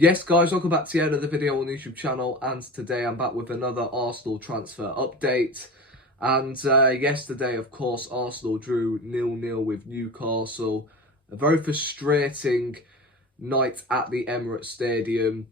Yes guys, welcome back to yet another video on the YouTube channel, and today I'm back with another Arsenal transfer update. And yesterday, of course, Arsenal drew 0-0 with Newcastle. A very frustrating night at the Emirates Stadium.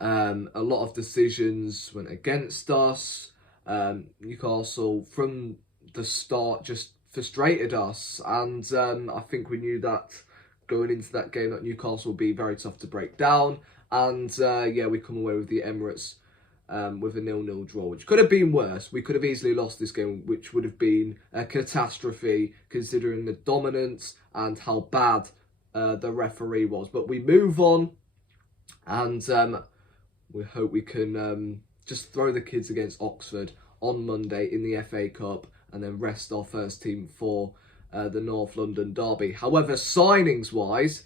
A lot of decisions went against us. Newcastle, from the start, just frustrated us. And I think we knew that going into that game that Newcastle would be very tough to break down. And yeah, we come away with the Emirates with a 0-0 draw, which could have been worse. We could have easily lost this game, which would have been a catastrophe considering the dominance and how bad the referee was. But we move on, and we hope we can just throw the kids against Oxford on Monday in the FA Cup and then rest our first team for the North London derby. However, signings-wise,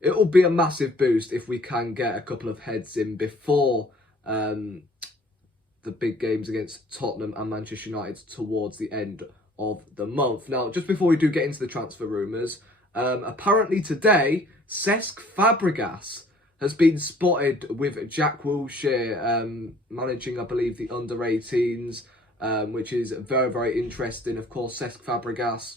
it will be a massive boost if we can get a couple of heads in before the big games against Tottenham and Manchester United towards the end of the month. Now, just before we do get into the transfer rumours, apparently today, Cesc Fabregas has been spotted with Jack Wilshere managing, I believe, the under-18s, which is very, very interesting. Of course, Cesc Fabregas,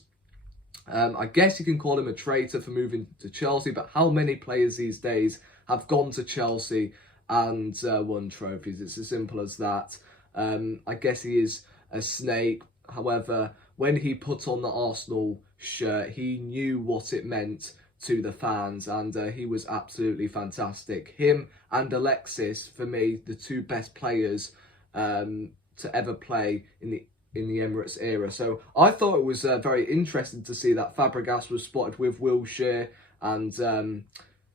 I guess you can call him a traitor for moving to Chelsea, but how many players these days have gone to Chelsea and won trophies? It's as simple as that. I guess he is a snake. However, when he put on the Arsenal shirt, he knew what it meant to the fans, and he was absolutely fantastic. Him and Alexis, for me, the two best players to ever play in the Emirates era. So I thought it was very interesting to see that Fabregas was spotted with Wilshere, and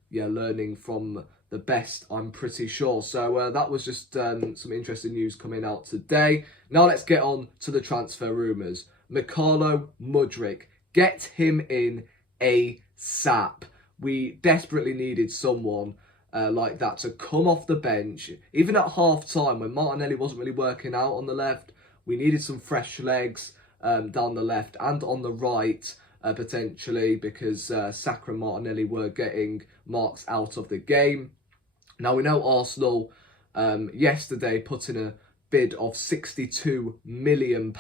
yeah, learning from the best, I'm pretty sure. So that was just some interesting news coming out today. Now let's get on to the transfer rumours. Mudryk, get him in ASAP. We desperately needed someone like that to come off the bench. Even at half-time, when Martinelli wasn't really working out on the left, we needed some fresh legs down the left and on the right, potentially, because Saka and Martinelli were getting marks out of the game. Now, we know Arsenal yesterday put in a bid of £62 million.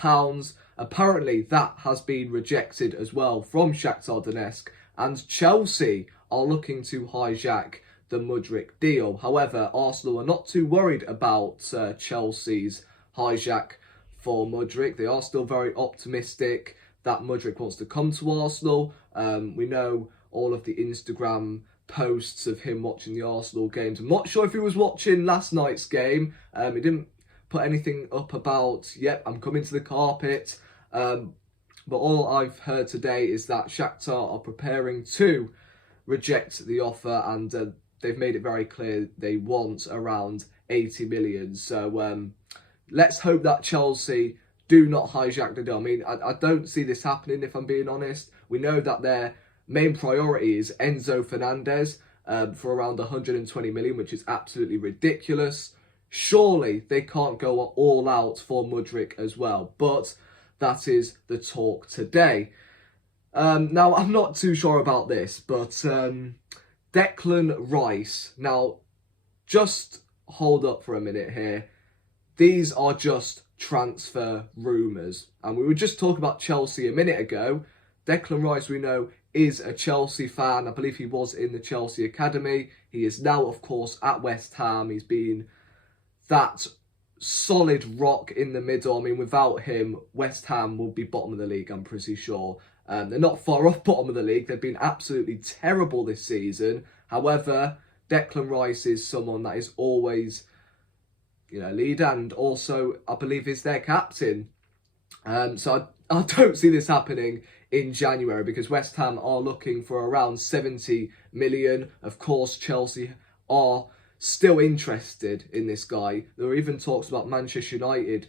Apparently, that has been rejected as well from Shakhtar Donetsk, and Chelsea are looking to hijack the Mudryk deal. However, Arsenal are not too worried about Chelsea's hijack for Mudryk. They are still very optimistic that Mudryk wants to come to Arsenal. We know all of the Instagram posts of him watching the Arsenal games. I'm not sure if he was watching last night's game. He didn't put anything up about, yep, I'm coming to the carpet. But all I've heard today is that Shakhtar are preparing to reject the offer, and they've made it very clear they want around 80 million. So let's hope that Chelsea do not hijack the deal. I mean, I don't see this happening, if I'm being honest. We know that their main priority is Enzo Fernandez for around 120 million, which is absolutely ridiculous. Surely they can't go all out for Mudryk as well, but that is the talk today. Now, I'm not too sure about this, but Declan Rice. Now, just hold up for a minute here. These are just transfer rumours. And we were just talking about Chelsea a minute ago. Declan Rice, we know, is a Chelsea fan. I believe he was in the Chelsea Academy. He is now, of course, at West Ham. He's been that solid rock in the middle. I mean, without him, West Ham will be bottom of the league, I'm pretty sure. They're not far off bottom of the league. They've been absolutely terrible this season. However, Declan Rice is someone that is always, lead, and also, I believe, is their captain. So I don't see this happening in January, because West Ham are looking for around 70 million. Of course, Chelsea are still interested in this guy. There are even talks about Manchester United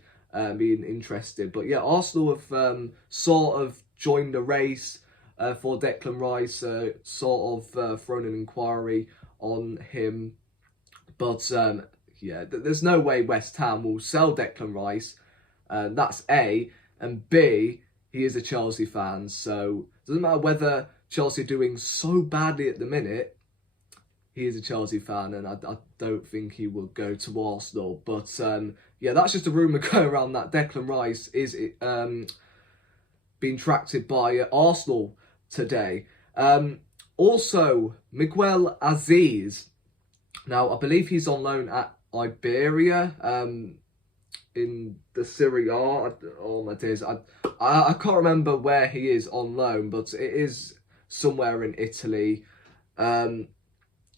being interested. But yeah, Arsenal have sort of joined the race for Declan Rice, sort of thrown an inquiry on him. But yeah, there's no way West Ham will sell Declan Rice. That's A. And B, he is a Chelsea fan. So it doesn't matter whether Chelsea are doing so badly at the minute. he is a Chelsea fan, and I don't think he will go to Arsenal. But yeah, that's just a rumour going around that Declan Rice is being tracked by Arsenal today. Also, Miguel Aziz. Now, I believe he's on loan at Iberia in the Serie A. Oh my days, I can't remember where he is on loan, but it is somewhere in Italy.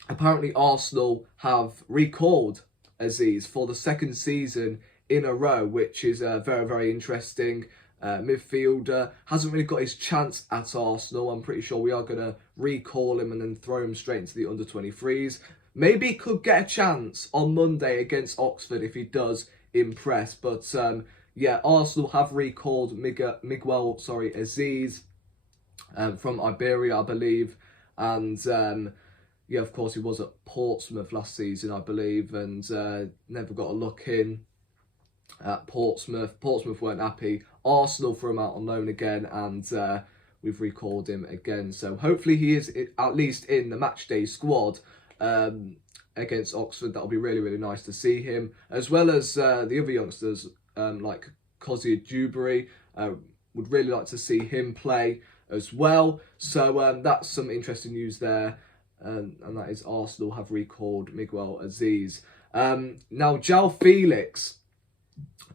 Apparently, Arsenal have recalled Aziz for the second season in a row, which is very, very interesting. Midfielder hasn't really got his chance at Arsenal. I'm pretty sure we are going to recall him and then throw him straight into the under-23s. Maybe he could get a chance on Monday against Oxford if he does impress. But yeah, Arsenal have recalled Miguel Aziz from Iberia, I believe. And yeah, of course, he was at Portsmouth last season, I believe, and never got a look in at Portsmouth. Portsmouth weren't happy. Arsenal threw him out on loan again, and we've recalled him again. So hopefully he is at least in the matchday squad against Oxford. That'll be really, really nice to see him, as well as the other youngsters like Kozia Dewberry. Would really like to see him play as well. So that's some interesting news there. And that is Arsenal have recalled Miguel Aziz. Now, João Felix.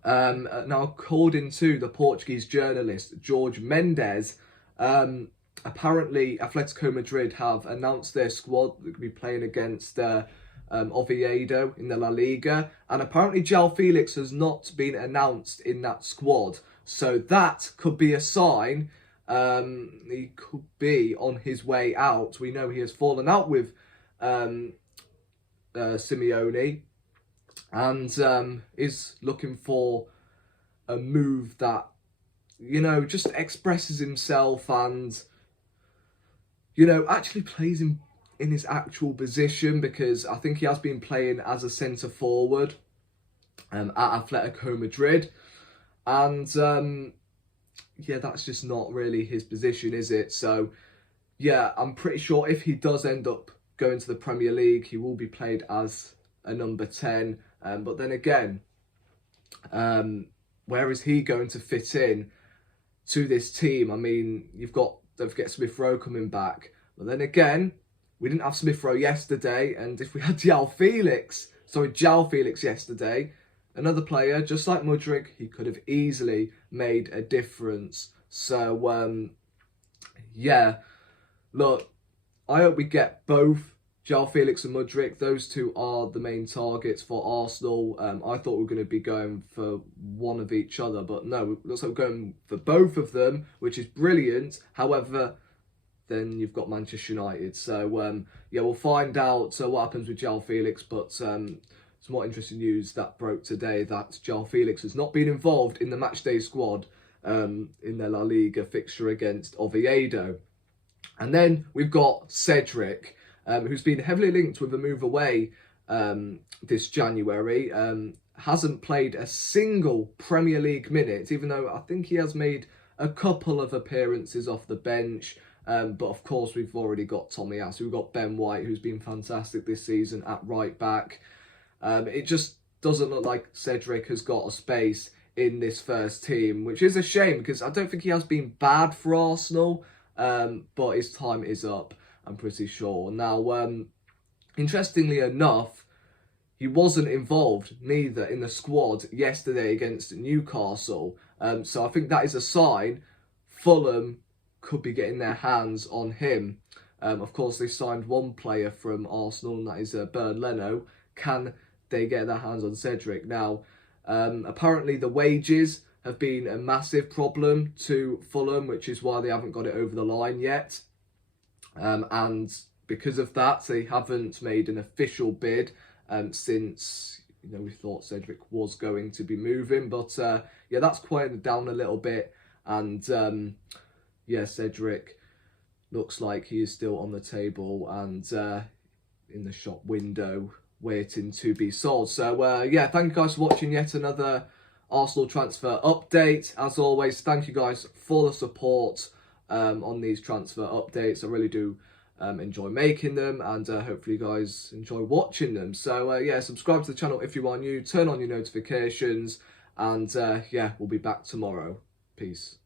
Now, according to the Portuguese journalist Jorge Mendes, apparently Atletico Madrid have announced their squad that could be playing against Oviedo in the La Liga. And apparently João Felix has not been announced in that squad. So that could be a sign he could be on his way out. We know he has fallen out with Simeone and is looking for a move that, you know, just expresses himself and, you know, actually plays him in his actual position, because I think he has been playing as a centre forward at Atletico Madrid. And yeah, that's just not really his position, is it? So, yeah, I'm pretty sure if he does end up going to the Premier League, he will be played as a number 10. But then again, where is he going to fit in to this team? I mean, you've got, don't forget, Smith Rowe coming back. But then again, we didn't have Smith Rowe yesterday. And if we had João Felix yesterday, another player, just like Mudryk, he could have easily made a difference. So, yeah, look, I hope we get both João Felix and Mudryk. Those two are the main targets for Arsenal. I thought we were going to be going for one of each other, but no, it looks like we're going for both of them, which is brilliant. However, then you've got Manchester United. So, yeah, we'll find out what happens with João Felix, but some more interesting news that broke today, that João Felix has not been involved in the matchday squad in the La Liga fixture against Oviedo. And then we've got Cedric, who's been heavily linked with a move away this January. Hasn't played a single Premier League minute, even though I think he has made a couple of appearances off the bench. But of course, we've already got Tomiyasu. We've got Ben White, who's been fantastic this season at right back. It just doesn't look like Cedric has got a space in this first team, which is a shame, because I don't think he has been bad for Arsenal, but his time is up, I'm pretty sure. Now, interestingly enough, he wasn't involved neither in the squad yesterday against Newcastle. So I think that is a sign Fulham could be getting their hands on him. Of course, they signed one player from Arsenal, and that is Bernd Leno. Can they get their hands on Cedric? Now, apparently the wages have been a massive problem to Fulham, which is why they haven't got it over the line yet. And because of that, they haven't made an official bid since, you know, we thought Cedric was going to be moving. But yeah, that's quieted down a little bit. And yeah, Cedric looks like he is still on the table and in the shop window, waiting to be sold. So yeah, thank you guys for watching yet another Arsenal transfer update. As always, thank you guys for the support on these transfer updates. I really do enjoy making them, and hopefully you guys enjoy watching them. So yeah, subscribe to the channel if you are new, turn on your notifications, and yeah, we'll be back tomorrow. Peace.